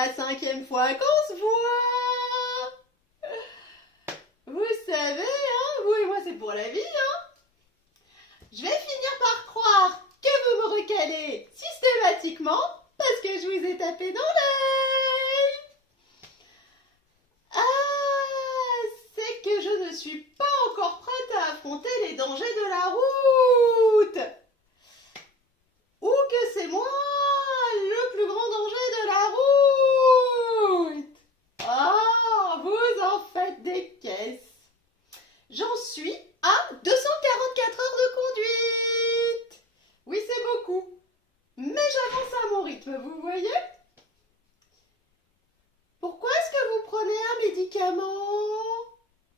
la 5e fois qu'on se voit. Vous savez, hein, vous et moi c'est pour la vie, hein. Je vais finir par croire que vous me recalez systématiquement parce que je vous ai tapé dans l'œil. Ah, c'est que je ne suis pas encore prête à affronter les dangers de la route. Ou que c'est moi le plus grand danger de la route. Ah, vous en faites des caisses. J'en suis à 244 heures de conduite. Oui, c'est beaucoup. Mais j'avance à mon rythme, vous voyez? Pourquoi est-ce que vous prenez un médicament?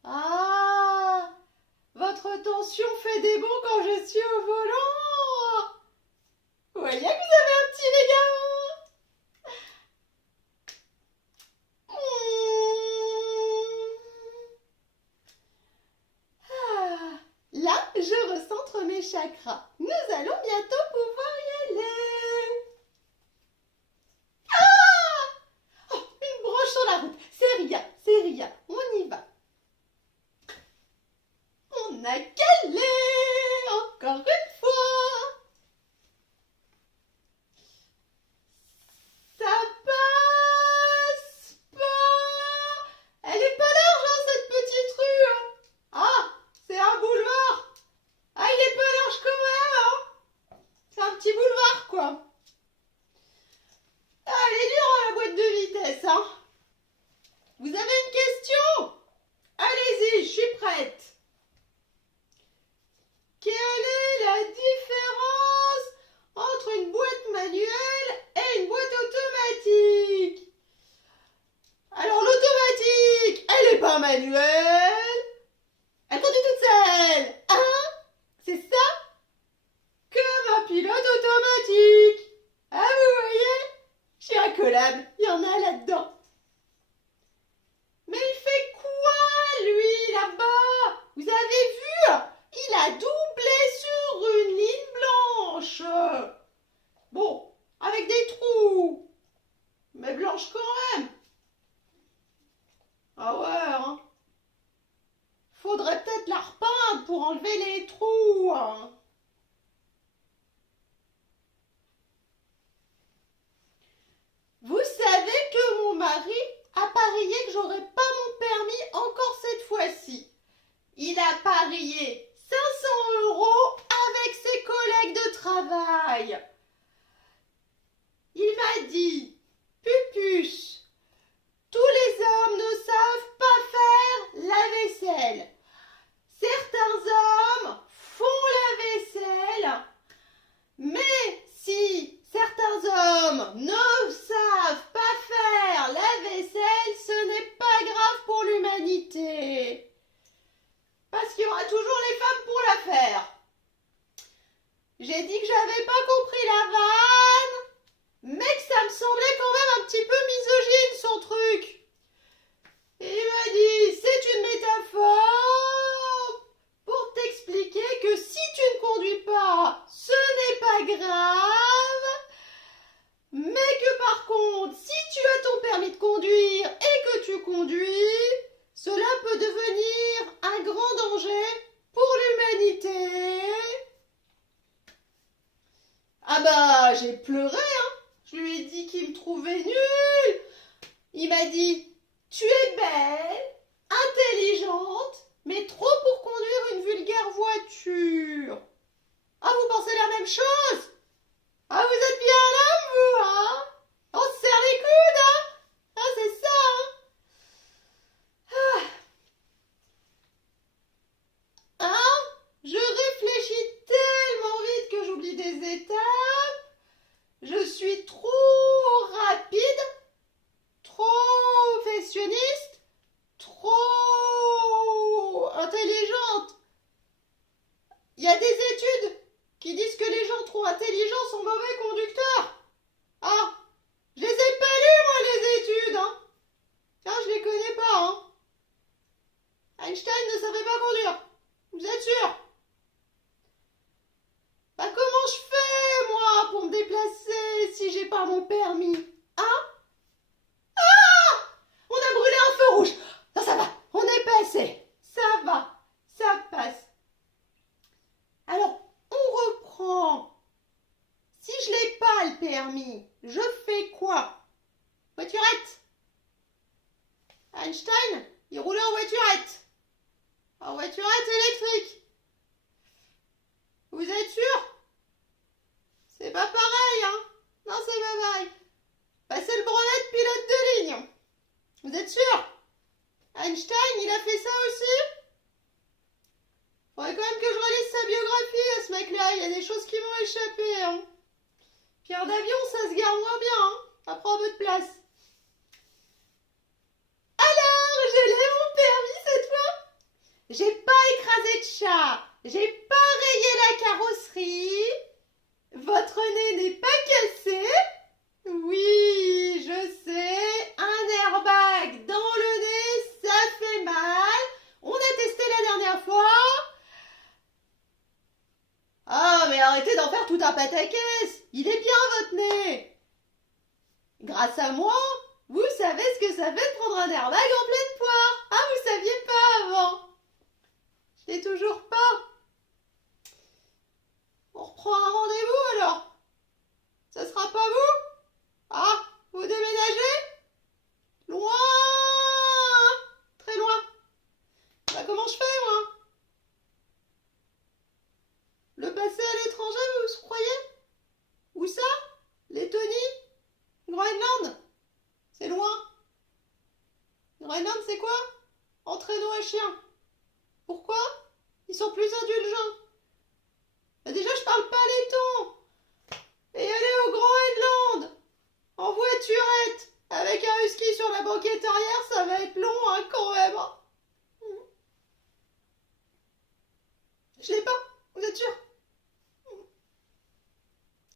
Ah, votre tension fait des bonds quand je suis au volant. Vous voyez que vous avez un petit dégât. Ah, là, je recentre mes chakras. Nous allons bientôt pouvoir y aller. Ah! Oh, une branche sur la route. C'est rien. On y va. On a galé encore une fois. Ça passe pas. Elle est pas large, hein, cette petite rue. Hein. Ah, c'est un boulevard. Ah, il est pas large quand même. Hein. C'est un petit boulevard, quoi. Ah, elle est dure, hein, la boîte de vitesse. Hein. Vous avez une question? Allez-y, je suis prête. Quelle est la différence entre une boîte manuelle et une boîte automatique? Alors l'automatique, elle n'est pas manuelle. Elle conduit toute seule. Hein? C'est ça? Comme un pilote automatique. Ah, vous voyez? Chez un collab, il y en a là-dedans. Mais il fait quoi, lui, là-bas? Vous avez vu? Il a doublé sur une ligne blanche. Bon, avec des trous. Mais blanche quand même. Ah ouais, hein. Faudrait peut-être la repeindre pour enlever les trous. Hein. Vous savez que mon mari a parié que j'aurais pas mon permis encore cette fois-ci. Il a parié 500 € avec ses collègues de travail. Il m'a dit, Pupus, tous les hommes ne savent pas faire la vaisselle. Certains hommes font la vaisselle, mais si certains hommes ne savent pas faire la vaisselle, ce n'est pas grave pour l'humanité. Parce qu'il y aura toujours les femmes pour la faire. J'ai dit que j'avais pas compris la vanne, mais que ça me semblait quand même un petit peu misogyne son truc. Et il m'a dit, c'est une métaphore pour t'expliquer que si tu ne conduis pas, ce n'est pas grave, mais que par contre, si tu as ton permis de conduire et que tu conduis, cela peut devenir un grand danger pour l'humanité. Ah bah, j'ai pleuré, hein. Je lui ai dit qu'il me trouvait nulle. Il m'a dit, tu es belle, intelligente, mais trop pour conduire une vulgaire voiture. Ah, vous pensez la même chose? Ah, vous êtes bien un homme, vous, hein? On se serre les coudes, hein? Ah, c'est ça, hein? Hein? Je réfléchis tellement vite que j'oublie des étapes. Je suis trop rapide, trop professionniste, trop intelligente. Il y a des études qui disent que les gens trop intelligents sont mauvais conducteurs. Ah, je les ai pas lues, moi, les études, hein. Tiens, je les connais pas, hein. Einstein ne savait pas conduire. Vous êtes sûr? Bah, comment je fais, moi, pour me déplacer si j'ai pas mon permis? Hein? Einstein, il roulait en voiturette. En voiturette électrique. Vous êtes sûr? C'est pas pareil, hein? Non, c'est pas pareil. Passez le brevet de pilote de ligne. Vous êtes sûr? Einstein, il a fait ça aussi? Faudrait quand même que je relise sa biographie à ce mec-là. Il y a des choses qui m'ont échappé, hein. Pierre d'avion, ça se gare moins bien, hein. Ça prend un peu de place. Alors, je l'ai mon permis cette fois. J'ai pas écrasé de chat. J'ai pas rayé la carrosserie. Votre nez n'est pas cassé. Oui, je sais. Un airbag dans le nez, ça fait mal. On a testé la dernière fois. Ah, mais arrêtez d'en faire tout un pataquès. Il est bien votre nez. Grâce à moi, vous savez ce que ça fait de prendre un airbag en pleine poire. Ah, vous saviez pas avant. Je l'ai toujours pas. On reprend un rendez-vous alors. Ça sera pas vous? Ah, vous déménagez? Loin. Très loin. Bah comment je fais moi? Le passer à l'étranger, vous croyez? Où ça? Lettonie? Groenland? C'est loin. Groenland, c'est quoi? Entraîneau à chien. Pourquoi? Ils sont plus indulgents. Bah déjà, je parle pas letton. Et aller au Groenland en voiturette avec un husky sur la banquette arrière, ça va être long, hein, quand même. Je l'ai pas. Vous êtes sûr?